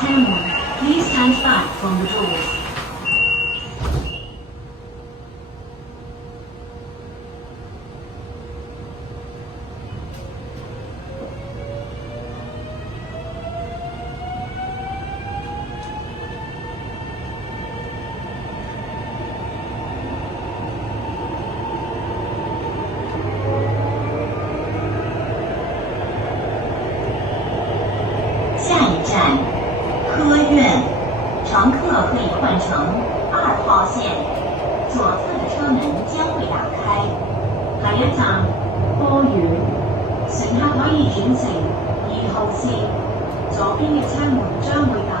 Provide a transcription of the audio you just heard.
车门 Please stand back from the doors. 下一站，科院，乘客可以换乘2号线，左侧的车门将会打开。下一站，科院，乘客可以轉乘2號線，左邊嘅車門將會打開。